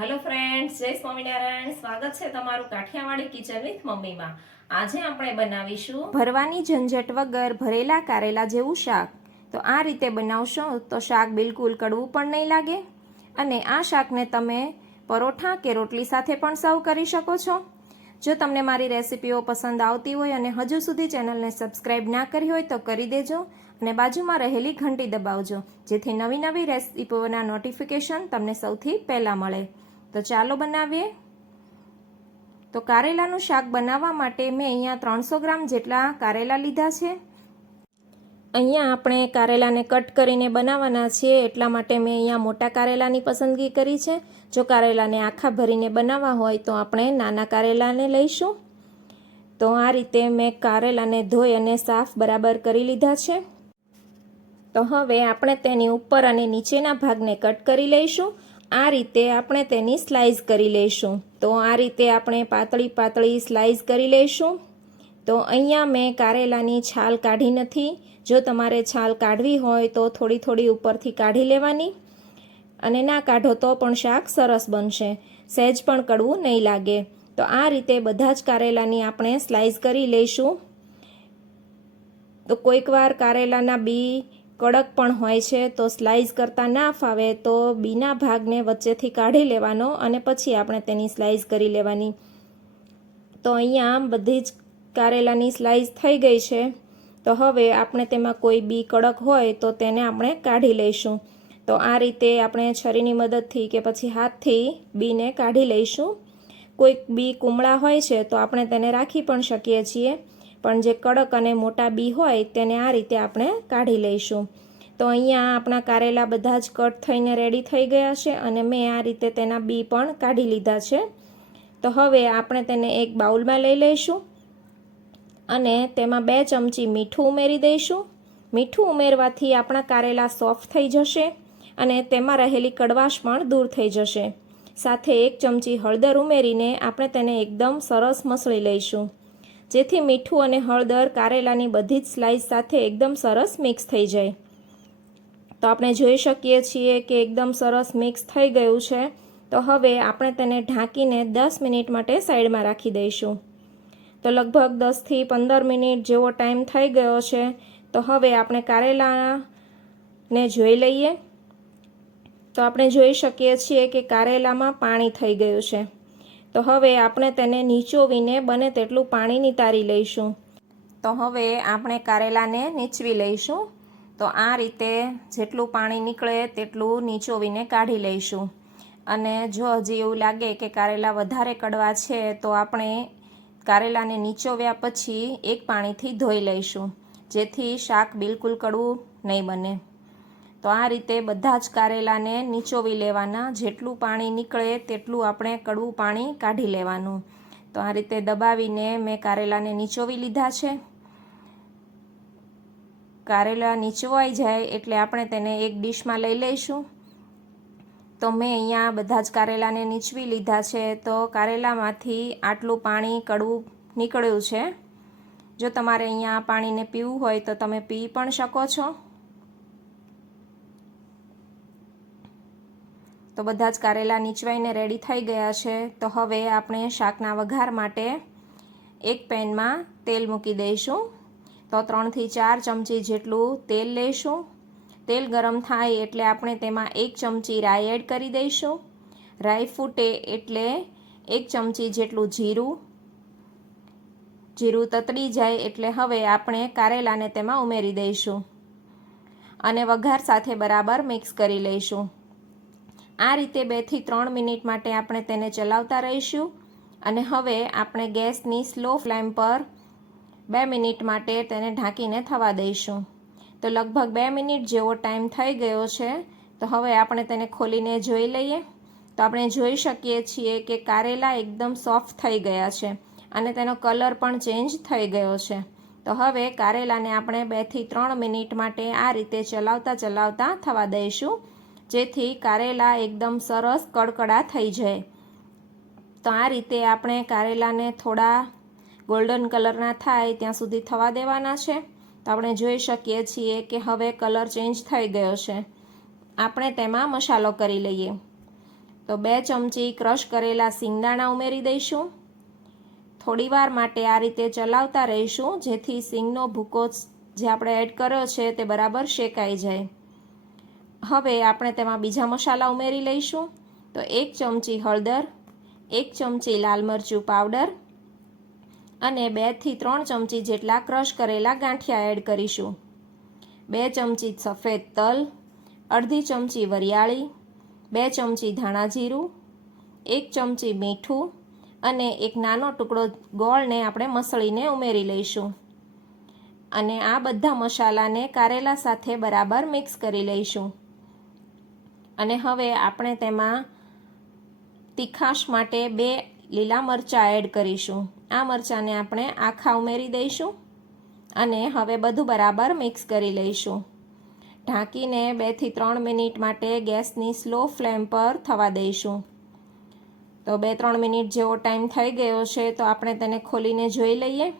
Hello friends જય સ્વામિનારાયણ. સ્વાગત છે તમારું કાઠિયાવાડી કિચન વિથ મમ્મીમાં. આજે આપણે બનાવીશું ભરવાની ઝંઝટ વગર ભરેલા કારેલા જેવું શાક. તો આ રીતે બનાવશો તો શાક બિલકુલ કડવું પણ નહીં લાગે. અને આ શાકને તમે પરોઠા કે રોટલી સાથે પણ સર્વ કરી શકો છો. જો તમને મારી રેસિપીઓ પસંદ આવતી હોય અને હજુ સુધી ચેનલને સબસ્ક્રાઇબ ના કરી હોય તો કરી દેજો અને બાજુમાં રહેલી ઘંટી દબાવજો, જેથી નવી નવી રેસિપીઓના નોટિફિકેશન તમને સૌથી પહેલાં મળે. તો ચાલો બનાવીએ. તો કારેલાનું શાક બનાવવા માટે મેં અહીંયા ત્રણસો ગ્રામ જેટલા કારેલા લીધા છે. અહીંયા આપણે કારેલાને કટ કરીને બનાવવાના છીએ, એટલા માટે મેં અહીંયા મોટા કારેલાની પસંદગી કરી છે. જો કારેલાને આખા ભરીને બનાવવા હોય તો આપણે નાના કારેલાને લઈશું. તો આ રીતે મેં કારેલાને ધોઈ અને સાફ બરાબર કરી લીધા છે. તો હવે આપણે તેની ઉપર અને નીચેના ભાગને કટ કરી લઈશું. આ રીતે આપણે તેની સ્લાઇસ કરી લઈશું તો આ રીતે આપણે પાતળી પાતળી સ્લાઇસ કરી લઈશું તો અહીંયા મેં કારેલાની છાલ કાઢી નથી. જો તમારે છાલ કાઢવી હોય તો થોડી થોડી ઉપરથી કાઢી લેવાની. અને ના કાઢો તો પણ શાક સરસ બનશે. સહેજ પણ કડવું નહીં લાગે. તો આ રીતે બધા જ કારેલાની આપણે સ્લાઇસ કરી લઈશું તો કોઈક વાર કારેલાના બી કડક પણ હોય છે, તો સ્લાઇસ કરતાં ના ફાવે, તો બીના ભાગને વચ્ચેથી કાઢી લેવાનો અને પછી આપણે તેની સ્લાઇસ કરી લેવાની. તો અહીંયા બધી જ કારેલાની સ્લાઇસ થઈ ગઈ છે. તો હવે આપણે તેમાં કોઈ બી કડક હોય તો તેને આપણે કાઢી લઈશું. તો આ રીતે આપણે છરીની મદદથી કે પછી હાથથી બીને કાઢી લઈશું. કોઈક બી કુમળા હોય છે તો આપણે તેને રાખી પણ શકીએ છીએ. પણ જે કડક અને મોટા બી હોય તેને આ રીતે આપણે કાઢી લઈશું. તો અહીંયા આપણા કારેલા બધા જ કટ થઈને રેડી થઈ ગયા છે અને મેં આ રીતે તેના બી પણ કાઢી લીધા છે. તો હવે આપણે તેને એક બાઉલમાં લઈ લઈશું અને તેમાં બે ચમચી મીઠું ઉમેરી દઈશું. મીઠું ઉમેરવાથી આપણા કારેલા સોફ્ટ થઈ જશે અને તેમાં રહેલી કડવાશ પણ દૂર થઈ જશે. સાથે એક ચમચી હળદર ઉમેરીને આપણે તેને એકદમ સરસ મસળી લઈશું. જેથી મીઠું અને હળદર, કારેલાની બધી જ સ્લાઇસ સાથે એકદમ સરસ મિક્સ થઈ જાય. તો આપણે જોઈ શકીએ છીએ કે એકદમ સરસ મિક્સ થઈ ગયું છે. તો હવે આપણે તેને ઢાંકીને દસ મિનિટ માટે સાઈડમાં રાખી દઈશું. તો લગભગ દસથી પંદર મિનિટ જેવો ટાઈમ થઈ ગયો છે. તો હવે આપણે કારેલાને જોઈ લઈએ. તો આપણે જોઈ શકીએ છીએ કે કારેલામાં પાણી થઈ ગયું છે. તો હવે આપણે તેને નીચોવીને બને તેટલું પાણી નિતારી લઈશું. તો હવે આપણે કારેલાને નીચવી લઈશું. તો આ રીતે જેટલું પાણી નીકળે તેટલું નીચોવીને કાઢી લઈશું. અને જો હજી એવું લાગે કે કારેલા વધારે કડવા છે, તો આપણે કારેલાને નીચોવ્યા પછી એક પાણીથી ધોઈ લઈશું, જેથી શાક બિલકુલ કડવું નહીં બને. તો આ રીતે બધા જ કારેલાને નીચોવી લેવાના. જેટલું પાણી નીકળે તેટલું આપણે કડવું પાણી કાઢી લેવાનું. તો આ રીતે દબાવીને મેં કારેલાને નીચોવી લીધા છે. કારેલા નીચવાઈ જાય એટલે આપણે તેને એક ડીશમાં લઈ લઈશું. તો મેં અહીંયા બધા જ કારેલાને નીચવી લીધા છે. તો કારેલામાંથી આટલું પાણી કડવું નીકળ્યું છે. જો તમારે અહીંયા આ પાણીને પીવું હોય તો તમે પી પણ શકો છો. તો બધા જ કારેલા નીચવાઈને રેડી થઈ ગયા છે. તો હવે આપણે શાકના વઘાર માટે એક પેનમાં તેલ મૂકી દઈશું. તો ત્રણથી ચાર ચમચી જેટલું તેલ લઈશું. તેલ ગરમ થાય એટલે આપણે તેમાં એક ચમચી રાઈ એડ કરી દઈશું. રાઈ ફૂટે એટલે એક ચમચી જેટલું જીરું. જીરું તતડી જાય એટલે હવે આપણે કારેલાને તેમાં ઉમેરી દઈશું. અને વઘાર સાથે બરાબર મિક્સ કરી લઈશું. આ રીતે બેથી ત્રણ મિનિટ માટે આપણે તેને ચલાવતા રહીશું. અને હવે આપણે ગેસની સ્લો ફ્લેમ પર બે મિનિટ માટે તેને ઢાંકીને થવા દઈશું. તો લગભગ બે મિનિટ જેવો ટાઈમ થઈ ગયો છે. તો હવે આપણે તેને ખોલીને જોઈ લઈએ. તો આપણે જોઈ શકીએ છીએ કે કારેલા એકદમ સોફ્ટ થઈ ગયા છે અને તેનો કલર પણ ચેન્જ થઈ ગયો છે. તો હવે કારેલાને આપણે બેથી ત્રણ મિનિટ માટે આ રીતે ચલાવતા ચલાવતા થવા દઈશું. જેથી કારેલા એકદમ સરસ કડકડા થઈ જાય. તો આ રીતે આપણે કારેલાને થોડા ગોલ્ડન કલરના થાય ત્યાં સુધી થવા દેવાના છે. તો આપણે જોઈ શકીએ છીએ કે હવે કલર ચેન્જ થઈ ગયો છે. આપણે તેમાં મસાલો કરી લઈએ. તો બે ચમચી ક્રશ કરેલા સિંગદાણા ઉમેરી દઈશું. થોડીવાર માટે આ રીતે ચલાવતા રહીશું, જેથી સિંગનો ભૂકો જે આપણે એડ કર્યો છે તે બરાબર શેકાઈ જાય. હવે આપણે તેમાં બીજા મસાલા ઉમેરી લઈશું. તો એક ચમચી હળદર, એક ચમચી લાલ મરચું પાવડર અને બેથી ત્રણ ચમચી જેટલા ક્રશ કરેલા ગાંઠિયા એડ કરીશું. બે ચમચી સફેદ તલ, અડધી ચમચી વરિયાળી, બે ચમચી ધાણા જીરું, એક ચમચી મીઠું અને એક નાનો ટુકડો ગોળને આપણે મસળીને ઉમેરી લઈશું. અને આ બધા મસાલાને કારેલા સાથે બરાબર મિક્સ કરી લઈશું. અને હવે આપણે તેમાં તીખાશ માટે બે લીલા મરચાં એડ કરીશું. આ મરચાંને આપણે આખા ઉમેરી દઈશું અને હવે બધું બરાબર મિક્સ કરી લઈશું. ઢાંકીને બેથી ત્રણ મિનિટ માટે ગેસની સ્લો ફ્લેમ પર થવા દઈશું. તો બે ત્રણ મિનિટ જેવો ટાઈમ થઈ ગયો છે તો આપણે તેને ખોલીને જોઈ લઈએ.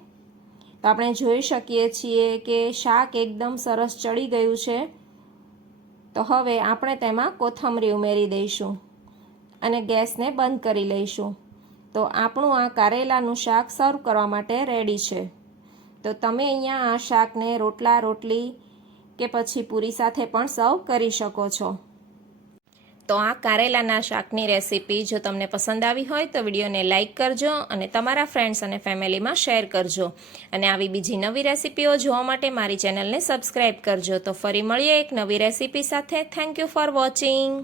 તો આપણે જોઈ શકીએ છીએ કે શાક એકદમ સરસ ચડી ગયું છે. તો હવે આપણે તેમાં કોથમરી ઉમેરી દઈશું અને ગેસને બંધ કરી લઈશું. તો આપણું આ કારેલાનું શાક સર્વ કરવા માટે રેડી છે. તો તમે અહીંયા આ શાકને રોટલા, રોટલી કે પછી પૂરી સાથે પણ સર્વ કરી શકો છો. તો આ કારેલાના શાકની રેસીપી જો તમને પસંદ આવી હોય તો વિડીયોને લાઇક કરજો અને તમારા ફ્રેન્ડ્સ અને ફેમિલીમાં શેર કરજો. અને આવી બીજી નવી રેસીપીઓ જોવા માટે મારી ચેનલને સબસ્ક્રાઈબ કરજો. તો ફરી મળીએ એક નવી રેસીપી સાથે. Thank you for watching